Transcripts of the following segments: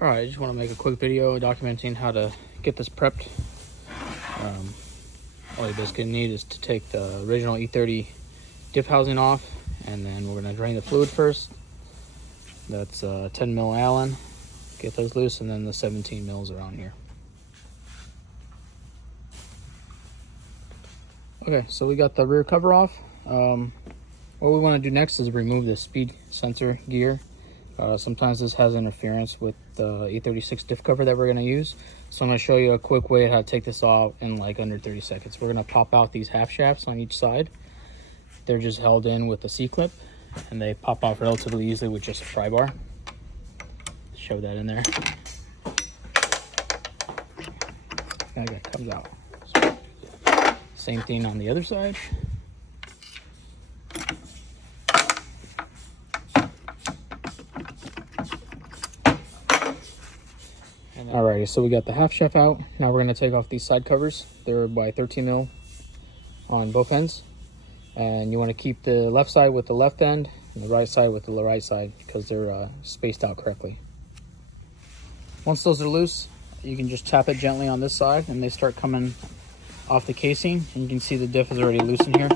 All right, I just want to make a quick video documenting how to get this prepped. All you basically need is to take the original E30 diff housing off, and then we're going to drain the fluid first. That's 10 mil Allen. Get those loose, and then the 17 mils around here. Okay, so we got the rear cover off. What we want to do next is remove the speed sensor gear. Sometimes this has interference with the E36 diff cover that we're going to use. So I'm going to show you a quick way how to take this off in like under 30 seconds. We're going to pop out these half shafts on each side. They're just held in with a C-clip, and they pop off relatively easily with just a pry bar. Show that in there. Okay, it comes out. Same thing on the other side. Alrighty, so we got the half shaft out. Now we're going to take off these side covers. They're by 13 mil on both ends. And you want to keep the left side with the left end and the right side with the right side because they're spaced out correctly. Once those are loose, you can just tap it gently on this side and they start coming off the casing. And you can see the diff is already loose in here.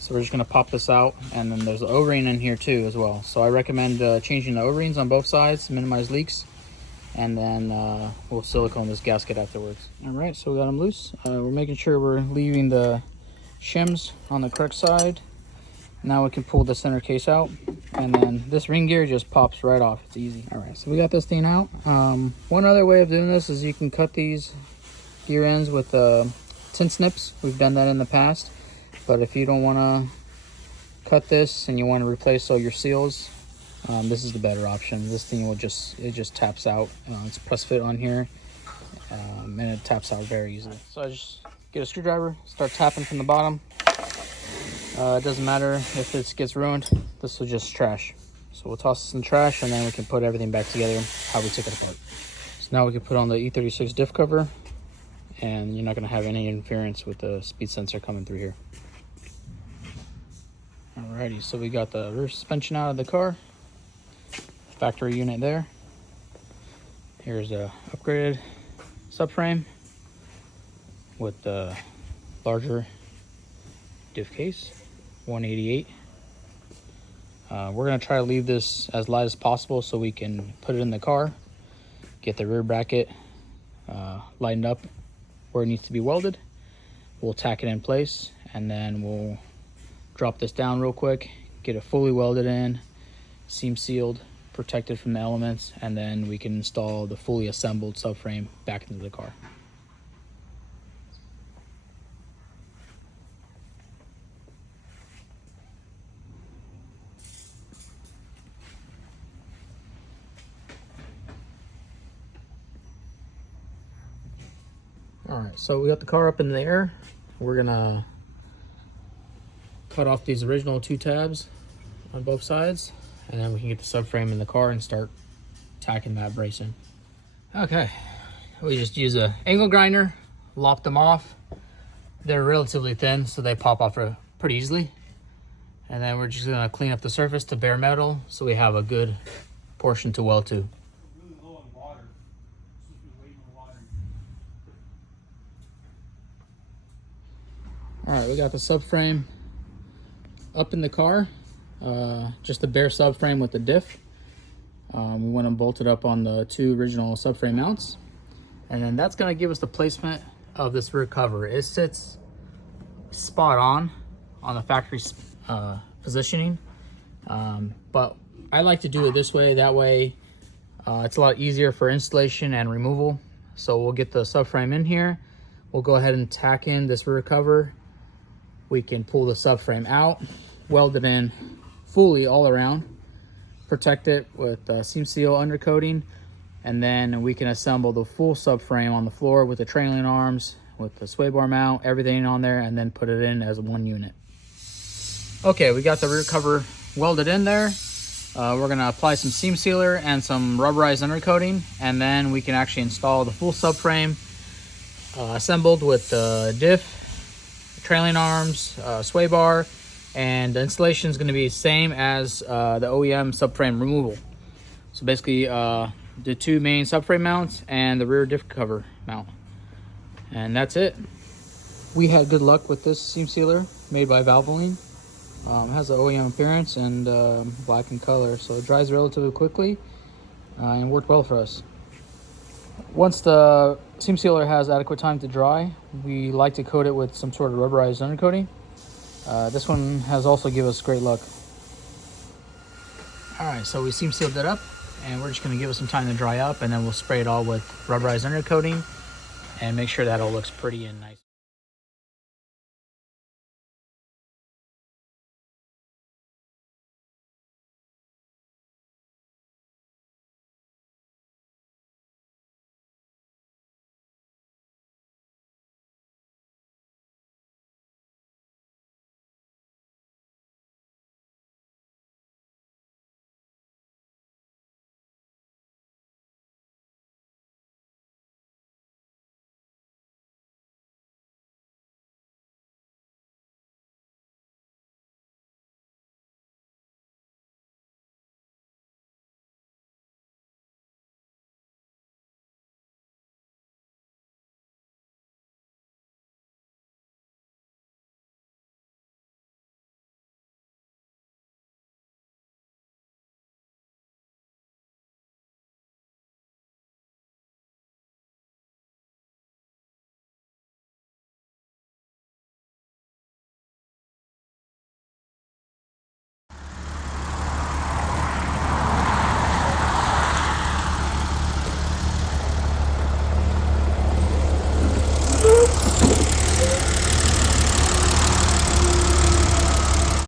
So we're just going to pop this out, and then there's an O-ring in here too as well. So I recommend changing the O-rings on both sides to minimize leaks. And then we'll silicone this gasket afterwards. All right, so we got them loose. We're making sure we're leaving the shims on the correct side. Now we can pull the center case out, and then this ring gear just pops right off. It's easy. All right, so we got this thing out. One other way of doing this is you can cut these gear ends with tin snips. We've done that in the past, but if you don't want to cut this and you want to replace all your seals, this is the better option. This thing will just taps out. It's press fit on here, and it taps out very easily. So I just get a screwdriver, start tapping from the bottom. It doesn't matter if this gets ruined. This will just trash. So we'll toss this in the trash, and then we can put everything back together how we took it apart. So now we can put on the E36 diff cover, and you're not going to have any interference with the speed sensor coming through here. Alrighty, so we got the rear suspension out of the car. Factory unit there. Here's a upgraded subframe with the larger diff case, 188. We're going to try to leave this as light as possible so we can put it in the car, get the rear bracket lightened up where it needs to be welded. We'll tack it in place, and then we'll drop this down real quick, get it fully welded in, seam sealed, protected from the elements, and then we can install the fully assembled subframe back into the car. All right, so we got the car up in the air. We're gonna cut off these original 2 tabs on both sides, and then we can get the subframe in the car and start tacking that bracing. Okay, we just use a angle grinder, lop them off. They're relatively thin, so they pop off pretty easily. And then we're just gonna clean up the surface to bare metal so we have a good portion to weld to. All right, we got the subframe up in the car. Just the bare subframe with the diff. We want to bolt it up on the 2 original subframe mounts, and then that's going to give us the placement of this rear cover. It sits spot on the factory positioning, but I like to do it this way. That way it's a lot easier for installation and removal. So we'll get the subframe in here. We'll go ahead and tack in this rear cover. We can pull the subframe out, weld it in fully all around, protect it with seam seal undercoating, and then we can assemble the full subframe on the floor with the trailing arms, with the sway bar mount, everything on there, and then put it in as one unit. Okay, we got the rear cover welded in there. We're gonna apply some seam sealer and some rubberized undercoating, and then we can actually install the full subframe assembled with the diff, trailing arms, sway bar, and the installation is going to be the same as the OEM subframe removal. So basically the two main subframe mounts and the rear diff cover mount. And that's it. We had good luck with this seam sealer made by Valvoline. It has the OEM appearance and black in color, so it dries relatively quickly and worked well for us. Once the seam sealer has adequate time to dry, we like to coat it with some sort of rubberized undercoating. This one has also given us great luck. Alright, so we seam sealed it up, and we're just going to give it some time to dry up, and then we'll spray it all with rubberized undercoating and make sure that all looks pretty and nice.